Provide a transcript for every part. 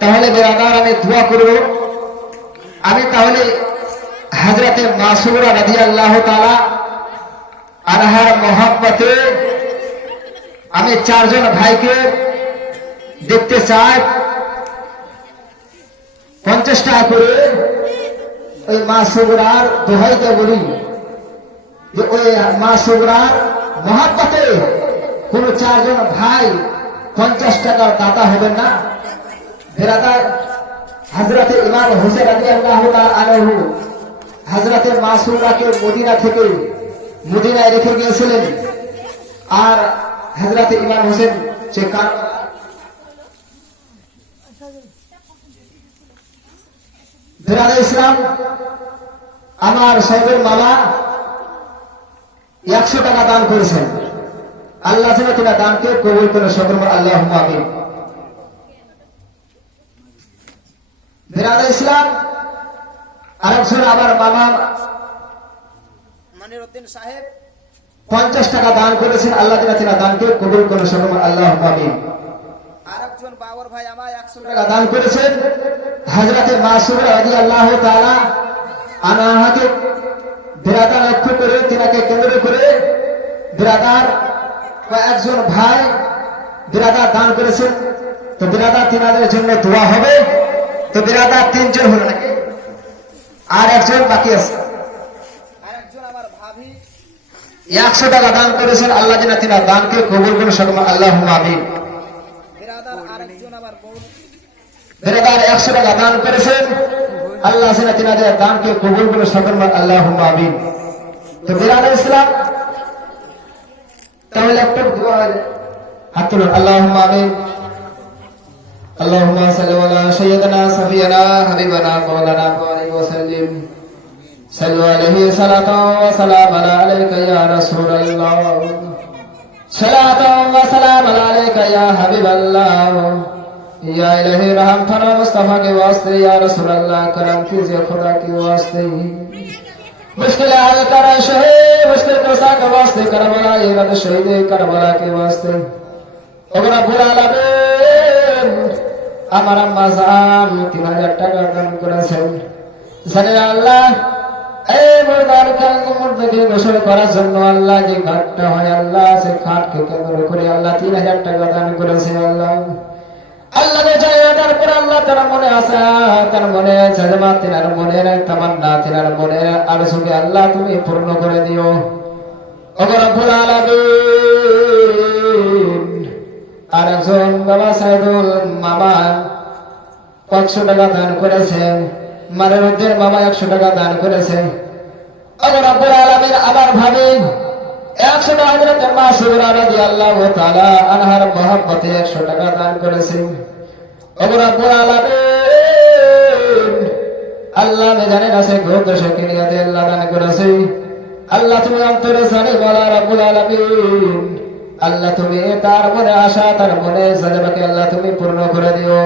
তাহলে বেরাদার আমি দোয়া করব। আমি তাহলে হযরতে মাসুরা রাদিয়াল্লাহু তাআলা আনহার মহব্বতে আমি চারজন ভাইকে দেখতে চাই। 50 টাকা করে ওই মাসুরার দোহাইতে বলি যে ওই মাসুরার মহব্বতে কোন চারজন ভাই 50 টাকার দাতা হবেন না? বেরাদার হযরতে ইমাম হোসেন রাদিয়াল্লাহু তাআলা আনহু হযরতে মাসুরাকে মদিনা থেকে মদিনায় রেখে গিয়েছিলেন। আর হযরতে ইমাম হোসেন সে বেরাদার ইসলাম আমার সাহেবের মামা 100 টাকা দান করেছেন। আল্লাহ যেন তোমার দানকে কবুল করে সকল আল্লাহুম্মা আমিন। বেরাদার ইসলাম আরেকজন আমার মামা মনিরউদ্দিন সাহেব 50 টাকা দান করেছেন। আল্লাহ যেন তোমার দানকে কবুল করে সকল আল্লাহুম্মা আমিন। আরেকজন বাবর ভাই আমার 100 টাকা দান করেছেন। হযরতে মাসুরা রাদিয়াল্লাহু তাআলা আনহাকে বেরাদার লক্ষ্য করে তিনাকে কেন্দ্র করে বেরাদার কয়েকজন ভাই বেরাদার দান করেছেন। তো বেরাদার তিনাদের জন্য দোয়া হবে। তো বেরাদার 3 জন হলো নাকি? আর একজন বাকি আছে। আরেকজন আমার ভাবি 100 টাকা দান করেছেন। আল্লাহ যেন তিনার দানকে কবুল করে সকল আল্লাহুম্মা আমিন। বেরাদার আরেকজন আমার বোন বেরাদার 100 টাকা দান করেছেন। আল্লাহ যেন তিনাদের দানকে কবুল করে সকল আল্লাহুম্মা আমিন। তো বেরাদার ইসলাম তাহলে একটা দোয়া হাত তুলুন আল্লাহুম্মা আমিন। اللهم صل على سيدنا سفينا حبيبنا مولانا عليه وسلم صلوا عليه صلاة وسلام عليك يا رسول الله صلاة وسلام عليك يا حبيب الله या इलाही रहम फरमा मुस्तफा के वास्ते या रसूल अल्लाह करम कीजिए खुदा के वास्ते मुश्किल हाल कर शहे मुश्किल कसा के वास्ते करबला ये रब शहीद करबला के वास्ते ओगरा बुरा लागे আমার আম্মা জান 3000 টাকা দান করেছেন। জানেন আল্লাহ এই মুর্দার মুর্দাকে গোসল করার জন্য আল্লাহ যে ঘাটটা হয় আল্লাহ সে ঘাটকে কেন্দ্র করে আল্লাহ 3000 টাকা দান করেছেন। আল্লাহ আল্লাহকে চাই তারপর আল্লাহ তার মনে আশা তার মনে সাজমা তিনার মনের তামান্না তিনার মনের আরজুকে আল্লাহ তুমি পূর্ণ করে দিও। ওগো রব্বুল আলামিন আরেকজন বাবা সাইদুল মামা 500 টাকা দান করেছেন। মনিরউদ্দিন মামা 100 টাকা দান করেছেন। ওগো রব্বুল আলামিন আমার ভাবি 100 টাকা হযরত মাসুরা রাদিয়াল্লাহু তাআলা আনহার মহব্বতে 100 টাকা দান করেছেন। ওগো রব্বুল আলামিন আল্লাহ মে জানে না সে গোদ দশকে নিয়াতে আল্লাহ দান করেছে। আল্লাহ তুমি অন্তরে জানে বলা রব্বুল আলামিন আল্লাহ তুমি তার মনে আশা তার মনে সাজবাকে আল্লাহ তুমি পূর্ণ করে দিও।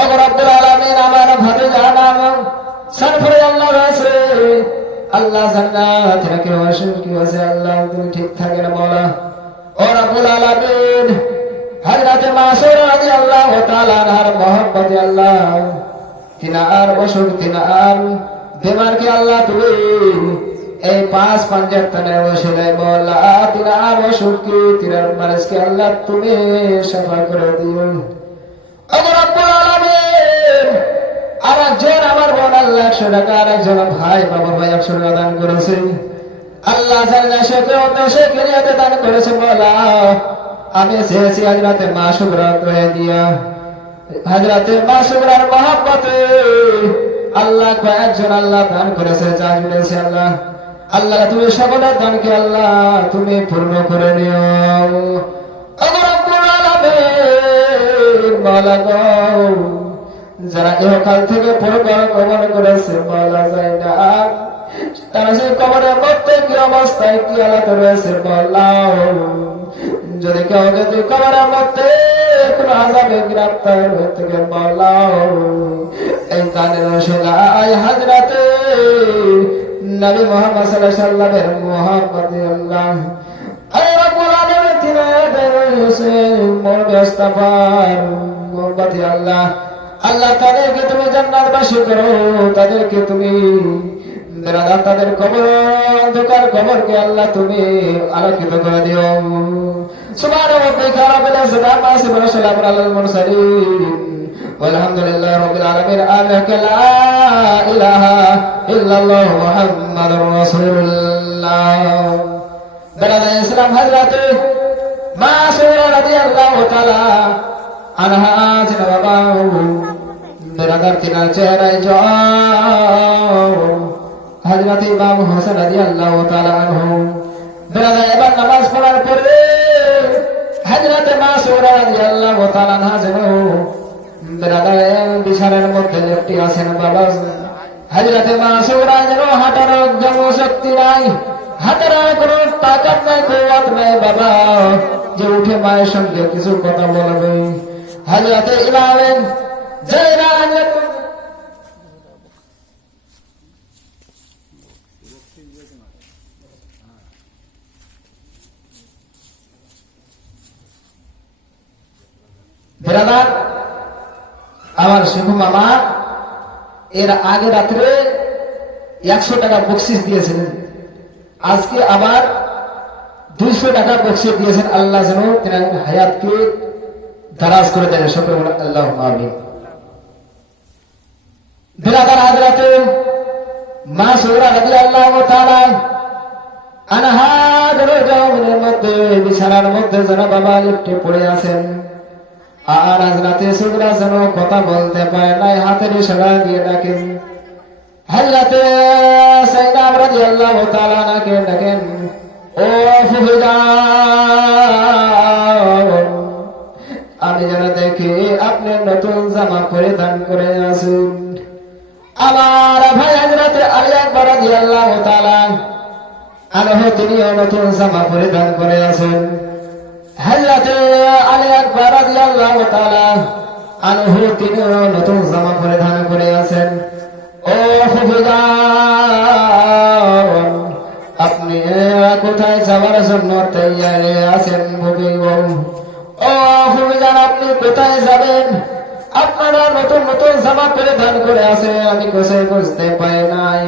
ওগো রব্বুল আলামিন আমার ভাতিজা নাম সরফরে আল্লাহ রাসে আল্লাহ জান্নাত রাখে ওয়াসিম কি আছে আল্লাহ তুমি ঠিক থাকেন মাওলা। ও রব্বুল আলামিন হযরত মাসুরা রাদিয়াল্লাহু তাআলা আনহার মহব্বতে আল্লাহ তিনার বসুর তিনার বেমার কে আল্লাহ তুমি এই 5 পাঞ্জাব তনে ওসিলে মাওলা তিনার বসুর কি তিনার মারজ কে আল্লাহ তুমি শাফা করে দিও। ওগো রব্বুল আলামিন আরেকজন আমার বোন আল্লাহ 100 টাকা আরেকজন ভাই বাবা ভাই 100 টাকা দান করেছে। আল্লাহ জান্নাত শেখে উদ্দেশ্যে কিরিয়াতে দান করেছে মাওলা। আমি চেয়েছি হযরতে মাসুরা করে দিয়া হযরতে মাসুরার মহব্বতে আল্লাহ কয়েকজন আল্লাহ দান করেছে যা জুড়েছে আল্লাহ আল্লাহ তুমি সকলের দানকে আল্লাহ তুমি পূর্ণ করে নিও। ওগো রব্বুল আলামিন মাওলা গো যারা ইহকাল থেকে পরকাল গমন করেছে মাওলা যায় না তারা সেই কবরের মধ্যে কি অবস্থায় কি হালাত রয়েছে মাওলা। যদি কেউ যদি কবরের মধ্যে কোন আযাবে গ্রেফতার হয়ে থাকে মাওলা এই দানের ওসিলায় হযরতে নবী মুহাম্মদ সাল্লাল্লাহু আলাইহি ওয়াসাল্লামের মুহাব্বতে আল্লাহ আয় রব্বুল আলামিন তিনাদের হোসেন মোর মুস্তাফা মোহাম্মতি আল্লাহ আল্লাহ তাদেরকে তুমি জান্নাতবাসী করো, তাদেরকে তুমি তাদের কবর অন্ধকার কবরকে আল্লাহ তুমি আলোকিত করে দিও। সুবহান রাব্বিকা রাব্বিল ইজ্জাতি আম্মা ইয়াসিফুন ওয়া সালামুন আলাল মুরসালিন ওয়ালহামদুলিল্লাহি রাব্বিল আলামিন। লা ইলাহা ইল্লাল্লাহ মুহাম্মাদুর রাসূলুল্লাহ। বেলাল ইসলাম হযরত মাসুরা রাদিয়াল্লাহু তাআলা আনহা ছিল বাবা বেরাদার তিনার চেহারায় হযরত ইমাম হোসেন রাদিয়াল্লাহু তাআলা আনহু বেরাদার এবার নামাজ পড়ার পরে হযরত মাসুরা রাদিয়াল্লাহু তাআলা আনহা যেন বেরাদার বিছানার মধ্যে লেপ্টে আছেন বাবা। হযরত মাসুরা যেন হাঁটার শক্তি নাই, হাতের কোনো তাকাত নাই, কুওয়াত নাই বাবা যে উঠে মায়ের সঙ্গে কিছু কথা বলবে। হযরত ইমাম জায়নাল ব্রাদার আমার শুভু মামা এর আগে রাত্রে 100 টাকা বকশিশ দিয়েছিলেন, আজকে আবার 200 টাকা বকশিশ দিয়েছেন। আল্লাহ যেন তেনার হায়াতকে দারাজ করে দেন, সকলে বলে আল্লাহুম্মা আমিন। ব্রাদার হযরত মাসুরা রাদিয়াল্লাহু তাআলা আনহা জমিনের মধ্যে বিছানার মধ্যে যেন বাবা লিপ্টে পড়ে আছেন, আর হযরতে সুগরা যেন কথা বলতে পারে নাই, হাতের ইশারা দিয়ে ডাকেন। হযরত সাইয়্যিদা রাদিয়াল্লাহু তাআলা নাকে ডাকেন, ও ফুফুজান আমি যেন দেখি আপনি নতুন জামা পরিধান করে আছেন। আমার ভাই হযরত আলী আকবর রাদিয়াল্লাহু তাআলা আনহু তিনিও নতুন জামা পরিধান করে আছেন। হযরত আলী আকবর রাদিয়াল্লাহু তাআলা আনহু তিনিও নতুন জামা পরিধান করে আছেন। ও ফুফুজান আপনি কোথায় যাওয়ার জন্য তৈয়ার আছেন? ও ফুফুজান আপনি কোথায় যাবেন? আপনারা নতুন নতুন জামা পরিধান করে আছেন, আমি কোথায় বুঝতে পাই নাই।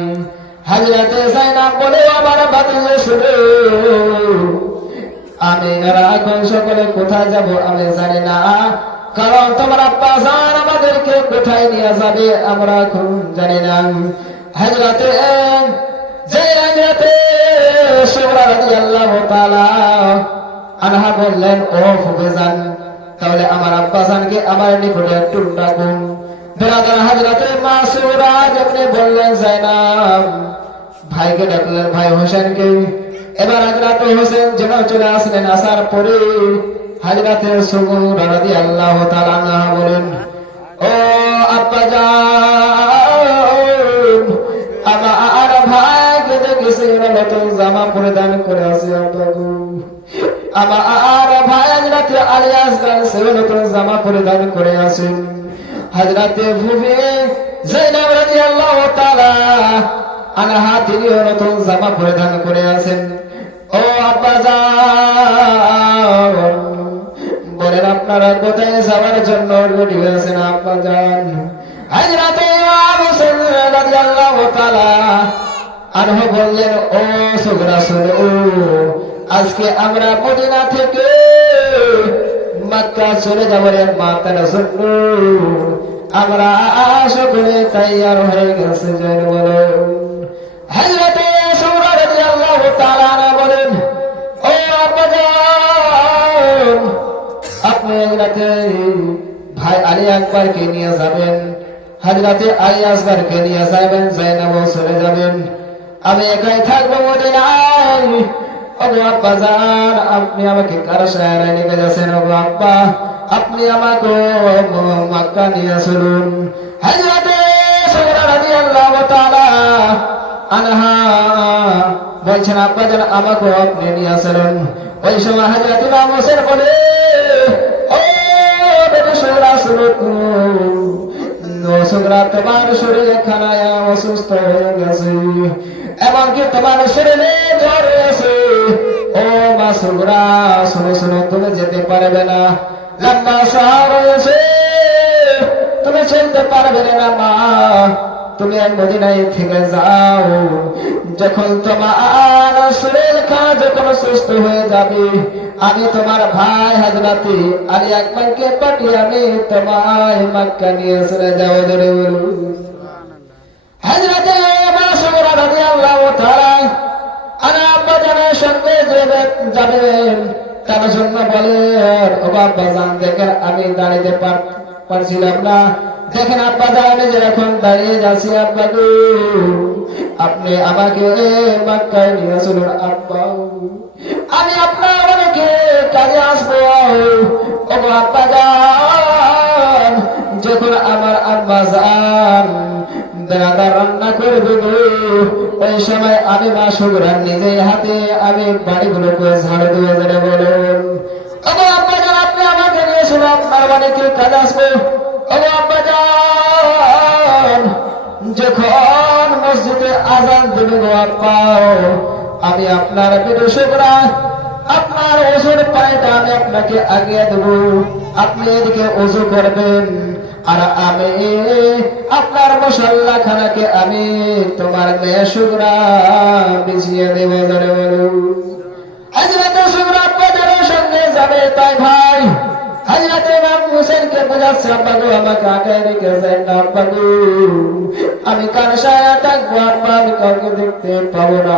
হযরত যায়নাব বলে আমার ভাতিজা শুনে আমি এখন সকলে কোথায় যাব আমি জানি না, কারণ তোমার আব্বা জান আমাদেরকে কোথায় নিয়ে যাবে আমরা এখন জানি না। হযরত সুগরা রাদিয়াল্লাহু তাআলা আনহা বললেন, ও ফুফুজান তাহলে আমার আব্বা জানকে আমার নিকটে একটু ডাকুন। ব্রাদার হযরত মাসুরা যখন বললেন যায়নাব ভাইকে ডাকলেন, ভাই হোসেনকে। এবার হযরত হোসেন যেন চলে আসলেন, আসার পরে হযরত সুগরা রাদিয়াল্লাহু তাআলা আনহা বলেন, ও আব্বা জান আমার ভাইকে দেখেছি নতুন জামা পরিধান করে আছে, আমার ভাই হযরত আলী আসগর সেও নতুন জামা পরিধান করে আছেন। হযরত ফুফি যায়নাব রাদিয়াল্লাহু তাআলা আনহা তিনিও নতুন জামা পরিধান করে আছেন। ও আব্বা জান বলেন আপনারা কোথায় যাওয়ার জন্য রেডি হয়েছেন আব্বা জান? হযরত হোসেন রাদিয়াল্লাহু তাআলা আনহু বললেন, ও সুগরা শুনো, আজকে আমরা মদিনা থেকে মক্কা চলে যাব রে মাতার জন্য, আমরা সকলে তৈয়ার হয়ে গেছে যেন বলো। হযরত সুগরা রাদিয়াল্লাহু তাআলা বলেন, ও আব্বা জান আপনি হযরত ভাই আলী আকবরকে নিয়ে যাবেন, হযরত আলী আসগরকে নিয়ে যাবেন, যায়নাবও চলে যাবেন, আমি একাই থাকবো মদিনায়। ওগো আব্বা জান আপনি আমাকে কার শহরে নিয়ে যাচ্ছেন? ওগো আব্বা আপনি আমাকে মক্কা নিয়ে চলুন। হযরত সুগরা রাদিয়াল্লাহু তাআলা আনহা বলছেন, আব্বা জান আমাকে আপনি নিয়ে চলুন। ওই সময় হযরত ইমাম হোসেন বলে, ও বেটা সুগরা শুনো, সুগরা তোমার শরীরে খানায় অসুস্থ হয়ে গেছে, এমনকি তোমার শরীরে জ্বর আছে। ও মা সুগরা শুনো শুনো, তুমি যেতে পারবে না, লম্বা শহর রয়েছে, চলতে পারবে না মা, তুমি মদিনায় থেকে যাও। যখন তোমার শরীর যখন সুস্থ হয়ে যাবে, আমি তোমার ভাই হযরতে আলী আকবরকে পাঠিয়ে আমি তোমায় মক্কা নিয়ে চলে যাও। ধরে বলুন হযরতে মাসুরা রাদিয়াল্লাহু তাআলা আব্বা জানের সঙ্গে যাবেন, তার জন্য বলেন ও আব্বা জান দেখেন আমি দাঁড়িয়ে পারছিলাম না, দেখেন আব্বা জান আমি যেরকম দাঁড়িয়ে যাচ্ছি, আব্বা গো আপনি আমাকে মক্কায় নিয়ে চলুন আব্বা, আমি আপনার অনেকে কাজে আসবো। ও আব্বা জান যখন আমার আব্বা জান বেড়াদার রান্না করে দেব, ওই সময় আমি মাসুরা নিজে হাতে আমি বাড়িগুলোকে ঝাড়ু দিয়ে জেনে বলুন ও আব্বা জান আপনি আমাকে নিয়ে শুনে আপনার বাড়িতে কাজ আসবো। ও আব্বা জান যখন মসজিদে আজান দেবে গো আব্বা, আমি আপনার বিদুষকরা আপনার ওজুর পায়টা আমি আপনাকে আগিয়ে দেব, আপনি এদিকে ওজু করবেন আর আমি আপনার মুসাল্লা খানাকে আমি তোমার মেয়ে শুকরা বিছিয়ে দেব। ধরে বলু হযরত শুকরা বাজারের সঙ্গে যাবে, তাই ভাই হযরত ইমাম হোসেনকে বোঝাচ্ছে আব্বা গো আমাকে আগে রেখে যান না আব্বা গো, আমি কার সায়া থাকবো আব্বা, আমি কাউকে দেখতে পাবো না,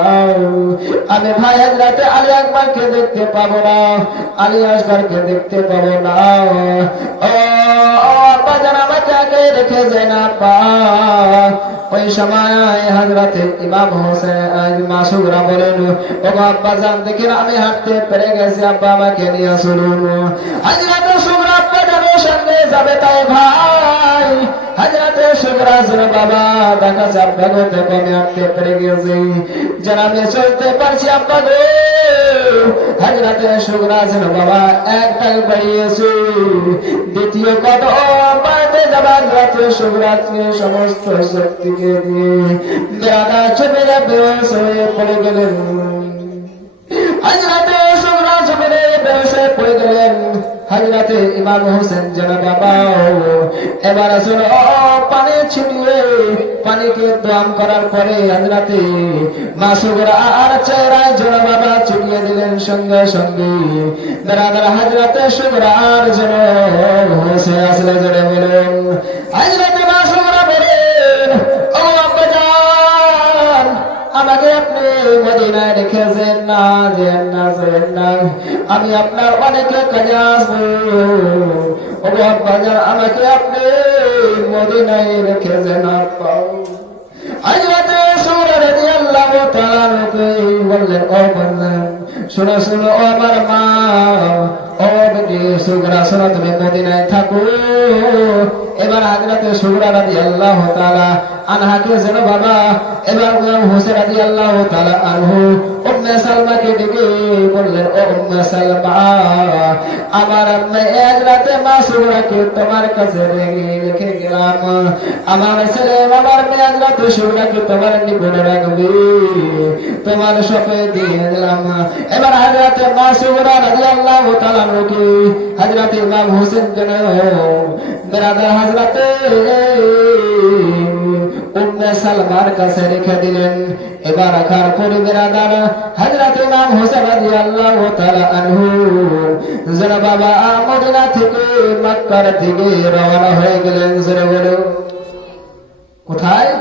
আমি ভাই হযরত আলী আকবরকে দেখতে পাবো না, আলী আসগরকে দেখতে পাবো না। ও আব্বা জান আমাকে আগে রেখে যায় না আব্বা। ওই সময় হযরত ইমাম হোসেন মাসুরা বলেন ও আব্বা জান দেখেন আমি হাঁটতে পেরে গেছি আব্বা আমাকে নিয়ে চলুন। হযরত শুকরা আব্বা জানের সঙ্গে যাবে, তাই ভাই হযরত শুকরা জোরে বাবা দেখা আব্বা গো দেখো আমি হাঁটতে পেরে গেছি, যেন আমি চলতে পারছি আব্বা গো। হযরত শুকরা জোরে বাবা একটা বাড়িয়েছে, দ্বিতীয় কদম বাড়তে যাবার রাতে শুকরাকে সমস্ত শক্তিকে দিয়ে বেড়া চোখে বেশ হয়ে পড়ে গেলেন। হযরত শুকরা জমিনে বেশ হয়ে পড়ে গেলেন। হযরত ইমাম হোসেন যেন বাবা এবার আসলে পানি ছিটিয়ে পানিকে দম করার পরে হযরত মাসুরা আর চেহারায় যেন বাবা ছিটিয়ে দিলেন, সঙ্গে সঙ্গে বেড়াদার হযরত শুকরা আর যেন হোসে আসলে জোরে বলেন হযরত মাসুরা বলেন ও আব্বা জান আমাকে আপনি মদিনায় রেখেছেন না, যেন না যেন না, আমি আপনার অনেকে কাজে আসবো। ও আব্বা জান আমাকে আপনি মদিনায় রেখেছেন আব্বা। হযরত শুকরা রাদিয়াল্লাহু তাআলা বললেন ও বললেন শোনো শোনো ও আমার মা, ও বেটি শুকরা শোনো তুমি মদিনায় থাকো। এবার হযরত শুকরা রাদিয়াল্লাহু তাআলা আনহাকে যেন বাবা এবার হোসেন রাদিয়াল্লাহু তাআলা আনহু উম্মে সালমাকে ডেকে বললেন ও উম্মে সালমা আমার আম্মা এক রাতে মাসুরাকে তোমার কাছে রেখে গেলাম, আমার ছেলে আমার মেয়ে এক রাতে শুকরাকে তোমার নিকটে রাখবে, তোমার সপে দিয়ে দিলাম। এবার হযরত মাসুরা রাদিয়াল্লাহু তাআলা আনহুকে হযরত ইমাম হোসেন যেন বেরাদার হযরত উম্মে সালমার কাছে রেখে দিলেন। এবার রাখার পরে বেরাদার হযরত ইমাম হোসেন রাদিয়াল্লাহু তাআলা আনহু যারা বাবা মদিনা থেকে মক্কার দিকে রওনা হয়ে গেলেন। জোরে বলো কোথায়?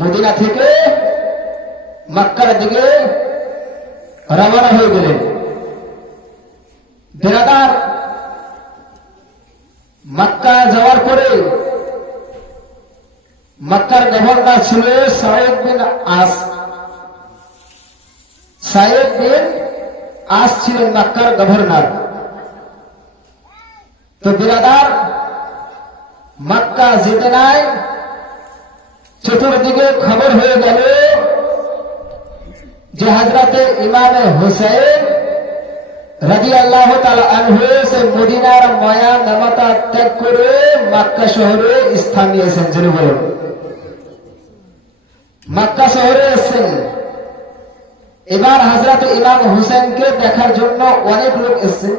মদিনা থেকে মক্কার দিকে রওনা হয়ে গেলেন। বেরাদার মক্কা যাওয়ার পরে মক্কার গভর্নর ছিল সাইদ বিন আস। সাইদ বিন আস ছিলেন মক্কার গভর্নর। তো বিরাদার মক্কা জিতে নাই, চতুর্দিকে খবর হয়ে গেল যে হযরতে ইমামে হুসাইন রাদিয়াল্লাহু তাআলা আনহু সে মদিনার মায়া মমতা ত্যাগ করে মক্কা শহরে স্থান নিয়েছেন। যিনি বলেন মক্কা শহরে এসেছেন। এবার হযরত ইমাম হুসাইনকে দেখার জন্য অনেক লোক এসেছে।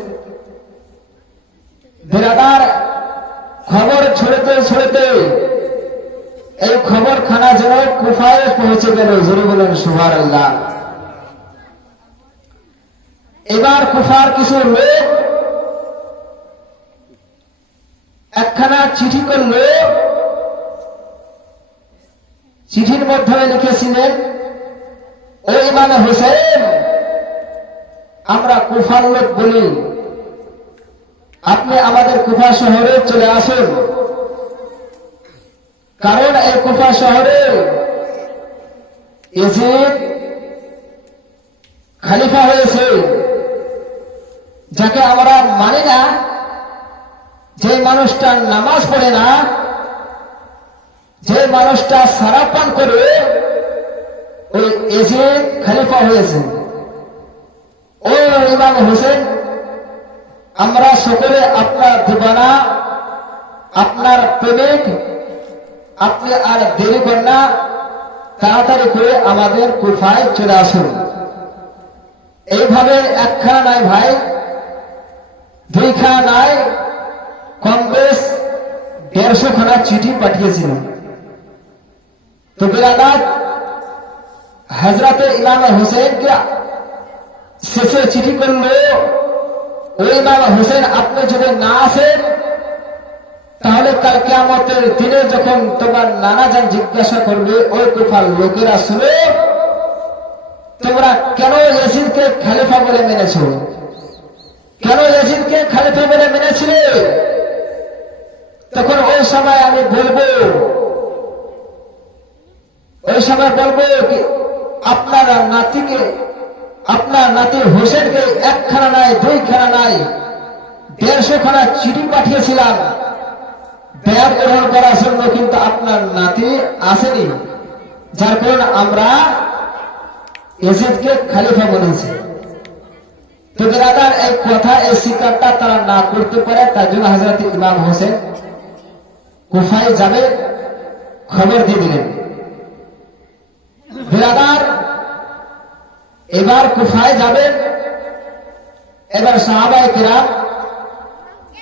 বিরাদার খবর ছড়াতে ছড়াতে এই খবরখানা যেন কুফায় পৌঁছে গেল। জোরে বলেন সুবহানাল্লাহ। এবার কুফার কিছু লোক একখানা চিঠি করল। চিঠির মধ্যে লিখেছিলেন, ও ইমাম হোসেন, আমরা কুফার লোক বলি, আপনি আমাদের কুফা শহরে চলে আসুন। কারণ এই কুফা শহরে ইয়াজিদ খলিফা হয়েছে, যাকে আমরা মানি না। যে মানুষটা নামাজ পড়ে না, যে মানুষটা সারা পান করে, ওই ইয়াজিদ খলিফা হয়েছে। ও ইমাম হোসেন, আমরা সকলে আপনার দিবানা, আপনার প্রেমিক, আপনি আর দেরি করেন না, তাড়াতাড়ি করে আমাদের কুফায় চলে আসুন। এইভাবে একখানা নাই ভাই, দুইখানা নাই, কম বেশ 150 খানা চিঠি পাঠিয়েছিল। তো বিরাদাত হযরতে ইমাম হোসেনকে শেষে চিঠি করলো, ওই ইমাম হোসেন, আপনি যদি না আসেন তাহলে কাল কিয়ামতের দিনে যখন তোমার নানা জান জিজ্ঞাসা করবে, ওই কুফার লোকেরা শুনে, তোমরা কেন ইয়াজিদকে খলিফা বলে মেনেছো, কেন ইয়াজিদকে খলিফা বলে মেনেছিলে? তখন ওই সময় আমি বলবো, ওই সময় বলবো কি আপনার নাতিকে, আপনার নাতি হোসেনকে একখানা নাই, দুইখানা নাই, 150 খানা চিঠি পাঠিয়েছিলাম ব্যয় গ্রহণ করার জন্য, কিন্তু আপনার নাতি আসেনি, যার কারণে আমরা ইয়াজিদকে খলিফা বলেছি। তো বিরাদার এই কথা, এই স্বীকারটা তারা না করতে পারে, তার জন্য হযরত ইমাম হোসেন কুফায় যাবে খবর দিয়ে দিলেন। বিরাদার এবার কুফায় যাবেন। এবার সাহাবায়ে কিরাম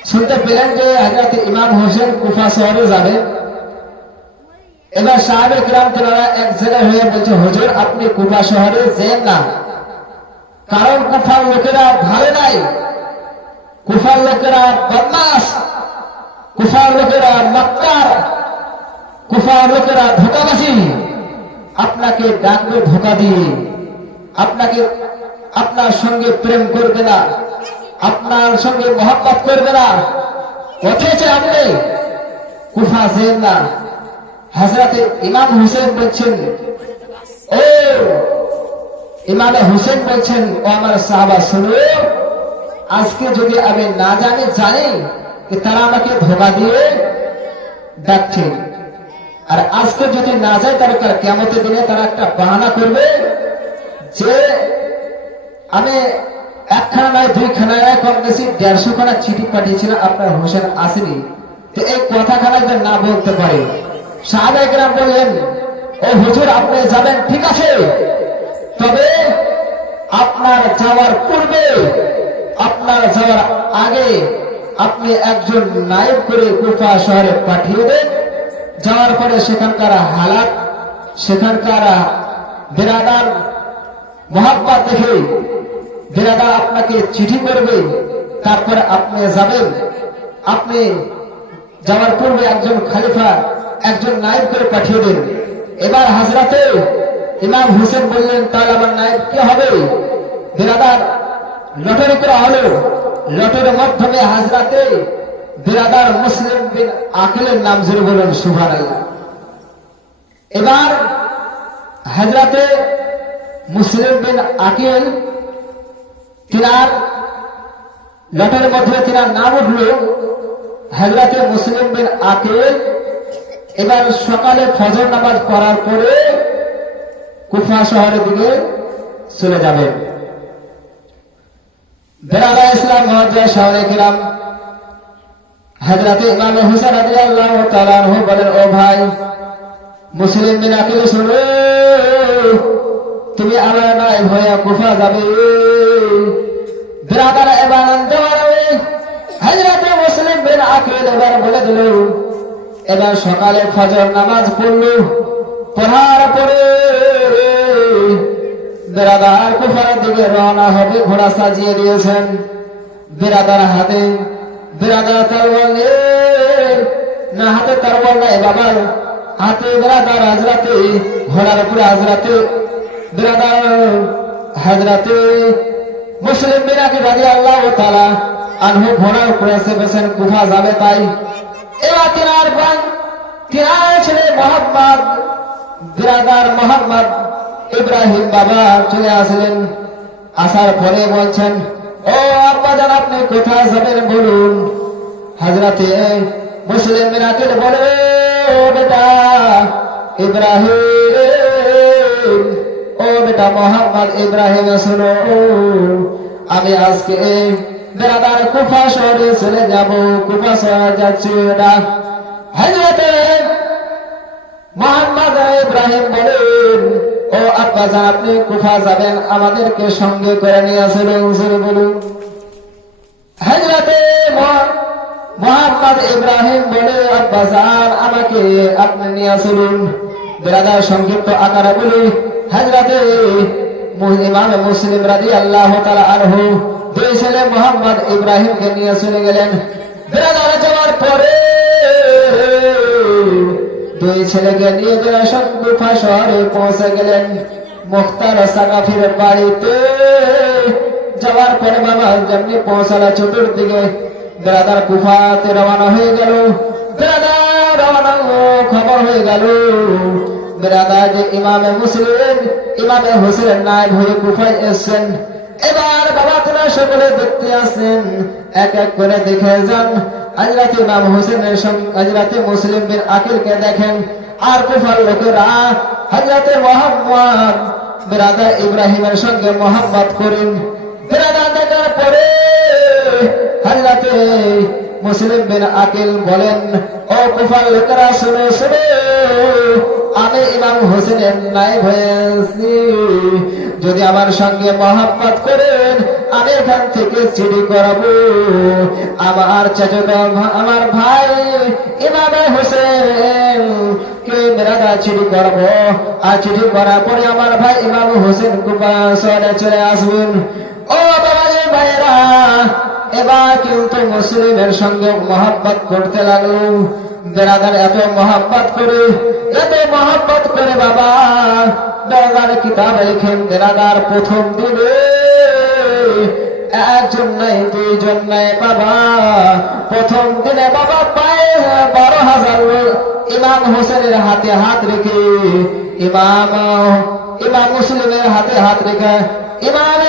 শুনতে পেলেন যে হযরত ইমাম হোসেন কুফা শহরে যাবে। এবার সাহাবায়ে কিরাম তারা এক জায়গায় হয়ে বলছে, হুজুর আপনি কুফা শহরে যেন না, কারণ কুফার লোকেরা ভালো নাই, কুফার লোকেরা বদমাশ, কুফার লোকেরা মাক্কার, কুফার লোকেরা ধোঁকাবাজি, আপনাকে ডাকবে ধোঁকা দিয়ে, আপনাকে আপনার সঙ্গে প্রেম করবে না, আপনার সঙ্গে মহব্বত করবে না, অথচ আপনি কুফা যেন না। হযরতে ইমাম হোসেন বলছেন, ও ইমাম হোসেন বলছেন, ও আমার সাহাবা শুনো, আজকে যদি আমি না জানি যে তারা আমাকে ধোঁকা দিয়ে ডাকছে, আর আজকে যদি না যায় তাহলে কিয়ামতের দিনে তারা একটা বাহানা করবে যে আমি একখানা নয়, দুইখানা নয়, কম বেশি 150 খানা চিঠি পাঠিয়েছিলাম, আপনার হোসেন আসেনি। তো এই কথাখানা যদি না বলতে পারে, সাহাবায়ে কেরাম বললেন, ও হুজুর আপনি যাবেন ঠিক আছে, তবে আপনার যাওয়ার পূর্বে, আপনার যাওয়ার আগে আপনি একজন নায়েব করে কুফা শহরে পাঠিয়ে দেন। যাওয়ার পরে সেখানকার হালাত, সেখানকার বিরাদার মহব্বত দেখে বিরাদার আপনাকে চিঠি করবে, তারপরে আপনি যাবেন। আপনি যাওয়ার পূর্বে একজন খলিফা, একজন নায়েব করে পাঠিয়ে দেন। এবার হযরতে ইমাম হোসেন বললেন, তাহলে আমার নায়েব কি হবে? বিরাদার লটারি করা হলো। লটারির মাধ্যমে হযরতে বিরাদার মুসলিম বিন আকিলের নাম জুড়ে বলুন সুবহানাল্লাহ। এবার হযরতে মুসলিম বিন আকিল, তিনার লটারির মধ্যে তিনার নাম উঠল হযরতে মুসলিম বিন আকিল। এবার সকালে ফজর নামাজ পড়ার পরে কুফা শহরের দিকে চলে যাবেন। বেরাদা ইসলাম মহাজয় সাহাবায়ে কিরাম, হযরতে ইমাম হোসেন রাদিয়াল্লাহু তাআলা আনহু বলেন, ও ভাই মুসলিম বিন আকিল শুনো, তুমি আমার নয় ভয়া কুফা যাবে। বেরাদার এবার হযরতে মুসলিম বিন আকিল এবার বলে দিল, এবার সকালে ফজর নামাজ পড়লো, পড়ার পরে বেরাদার কুফার দিকে রওনা হবে, ঘোড়া সাজিয়ে দিয়েছেন। বেরাদার হাতে বেরাদার তরবাল না, হাতে তরবাল নাই বাবার হাতে বেরাদার হাজরাতে, ঘোড়ার উপরে হাজরাতে বেরাদার হাজরাতে মুসলিম বিন আকিল রাদিয়াল্লাহু তাআলা আনহু ঘোড়ার উপরে বসেছেন, কুফা যাবে তাই। এবার তিনার ছেলে মোহাম্মদ বিরাদার মোহাম্মদ ইব্রাহিম বাবা চলে আসলেন। আসার পরে বলছেন, ও আব্বাজান আপনি কোথায় যাবেন বলুন। হযরতে মুসলিম বিন আকিল বলে, ও বেটা ইব্রাহিম, ও বেটা মোহাম্মদ ইব্রাহিম শোনো, আমি আজকে বেরাদার কুফা শহরে চলে যাব, কুফা শহরে যাচ্ছি না। হযরতে মোহাম্মদ ইব্রাহিম বলেন, ও আব্বাজান আপনি কুফা যাবেন, আমাদেরকে সঙ্গে করে নিয়ে আসলেন বলুন। হযরতে মোহাম্মদ ইব্রাহিম বলে, আব্বাজান আমাকে আপনি নিয়ে আসলেন। বেরাদার সংক্ষিপ্ত আকারে বলি, হযরতে ইমাম মুসলিম রাদিয়াল্লাহু তাআলা আনহু দুই ছেলে মোহাম্মদ ইব্রাহিমকে নিয়ে চলে গেলেন। বেরাদার যাওয়ার পরে দুই ছেলেকে নিয়ে কুফা শহরে পৌঁছে গেলেন। মুখতার সাকাফির বাড়িতে যাওয়ার পরে বাবা যেমনি পৌঁছালো চতুর্দিকে বেরাদার কুফাতে রওনা হয়ে গেল। বেরাদার রওনা খবর হয়ে গেল, বেরাদার যে ইমামে মুসলিম ইমামে হোসেন নায়েব হয়ে কুফায় এসছেন। এবার বাবা তারা সকলে দেখতে আসছেন, এক এক করে দেখে যান। হযরত ইমাম হোসেনের সঙ্গে হযরত মুসলিম বিন আকিলকে দেখেন, আর কুফার লোকেরা হযরত মোহাম্মদ বেরাদার ইব্রাহিমের সঙ্গে মোহাম্মত করেন। বেরাদার দেখার পরে হযরত মুসলিম বিন আকিল বলেন, ও কুফার লোকেরা শুনো শুনো, আমি ইমাম হোসেনের নায়েব হয়েছি, যদি আমার সঙ্গে মোহাম্মত করেন আমি এখান থেকে চিঠি করাবো আমার চাচাতো আমার ভাই ইমামে হোসেন কে বেরাদা চিঠি করবো। আর চিঠি করার পরে আমার ভাই ইমাম হোসেন কুফা শহরে চলে আসবেন। ও বাবাজি ভাইরা, এবার কিন্তু মুসলিমের সঙ্গে মোহাম্মত করতে লাগলো। বেরাদার এত মোহাম্মত করে বাবা বেরাদার কিতাবে লিখেন, বেরাদার প্রথম দিনে একজন নাই দুইজন নাই বাবা, প্রথম দিনে বাবা পায় 12,000 ইমাম হোসেনের হাতে হাত রেখে ইমাম মুসলিমের হাতে হাত রেখে ইমাম